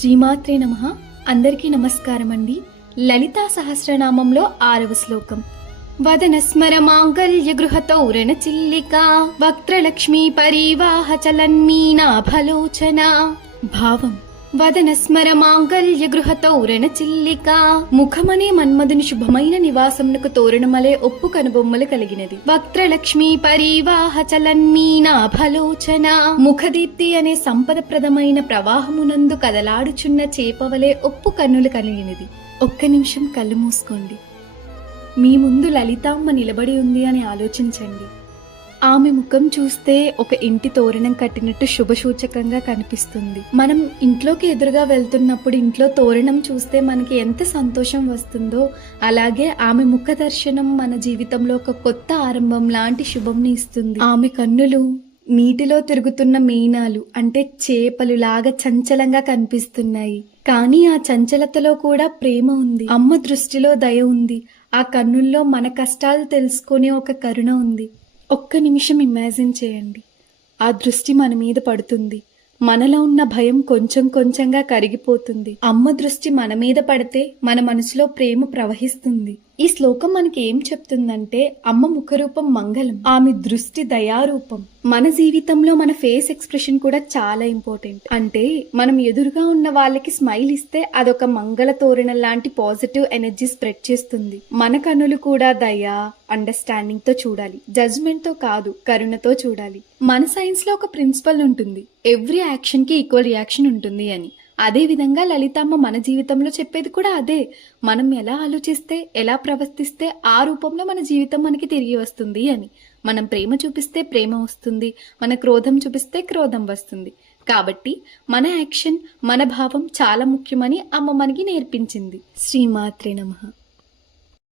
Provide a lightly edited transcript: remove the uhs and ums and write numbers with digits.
శ్రీమాత్రే నమః. అందరికీ నమస్కారం అండి. లలితా సహస్రనామంలో 6వ శ్లోకం. వదన స్మర మాంగళ్య గృహ తౌరణ చిల్లికా వక్త్రలక్ష్మీ పరివాహ చలన్మీనాభలోచన. భావం: వదన స్మర మాంగళ్య గృహ తౌరణ చిల్లికా, ముఖమనే మన్మధుని శుభమైన నివాసమునకు తోరణమలే ఒప్పు కనుబొమ్మలు కలిగినది. వక్త్రలక్ష్మీ పరివాహ చలన్మీనాభలోచన, ముఖదీప్తి అనే సంపదప్రదమైన ప్రవాహమునందు కదలాడుచున్న చేపవలే ఒప్పు కన్నులు కలిగినది. ఒక్క నిమిషం కళ్ళు మూసుకోండి. మీ ముందు లలితామ్మ నిలబడి ఉంది అని ఆలోచించండి. ఆమె ముఖం చూస్తే ఒక ఇంటి తోరణం కట్టినట్టు శుభసూచకంగా కనిపిస్తుంది. మనం ఇంట్లోకి ఎదురుగా వెళ్తున్నప్పుడు ఇంట్లో తోరణం చూస్తే మనకి ఎంత సంతోషం వస్తుందో, అలాగే ఆమె ముఖ దర్శనం మన జీవితంలో ఒక కొత్త ఆరంభం లాంటి శుభంని ఇస్తుంది. ఆమె కన్నులు నీటిలో తిరుగుతున్న మీనాలు అంటే చేపలు లాగా చంచలంగా కనిపిస్తున్నాయి. కానీ ఆ చంచలతలో కూడా ప్రేమ ఉంది. అమ్మ దృష్టిలో దయ ఉంది. ఆ కన్నుల్లో మన కష్టాలు తెలుసుకునే ఒక కరుణ ఉంది. ఒక్క నిమిషం ఇమాజిన్ చేయండి. ఆ దృష్టి మన మీద పడుతుంది. మనలో ఉన్న భయం కొంచెం కొంచెంగా కరిగిపోతుంది. అమ్మ దృష్టి మన మీద పడితే మన మనసులో ప్రేమ ప్రవహిస్తుంది. ఈ శ్లోకం మనకి ఏం చెప్తుందంటే, అమ్మ ముఖరూపం మంగళం, ఆమె దృష్టి దయారూపం. మన జీవితంలో మన ఫేస్ ఎక్స్ప్రెషన్ కూడా చాలా ఇంపార్టెంట్. అంటే మనం ఎదురుగా ఉన్న వాళ్ళకి స్మైల్ ఇస్తే అదొక మంగళ తోరణం లాంటి పాజిటివ్ ఎనర్జీ స్ప్రెడ్ చేస్తుంది. మన కన్నులు కూడా దయ, అండర్స్టాండింగ్ తో చూడాలి, జడ్జ్మెంట్ తో కాదు, కరుణతో చూడాలి. మన సైన్స్ లో ఒక ప్రిన్సిపల్ ఉంటుంది, ఎవ్రీ యాక్షన్ కి ఈక్వల్ రియాక్షన్ ఉంటుంది అని. అదే విధంగా లలితమ్మ మన జీవితంలో చెప్పేది కూడా అదే. మనం ఎలా ఆలోచిస్తే, ఎలా ప్రవర్తిస్తే ఆ రూపంలో మన జీవితం మనకి తిరిగి వస్తుంది అని. మనం ప్రేమ చూపిస్తే ప్రేమ వస్తుంది, మన క్రోధం చూపిస్తే క్రోధం వస్తుంది. కాబట్టి మన యాక్షన్, మన భావం చాలా ముఖ్యమని అమ్మ మనకి నేర్పించింది. శ్రీమాత్రే నమః.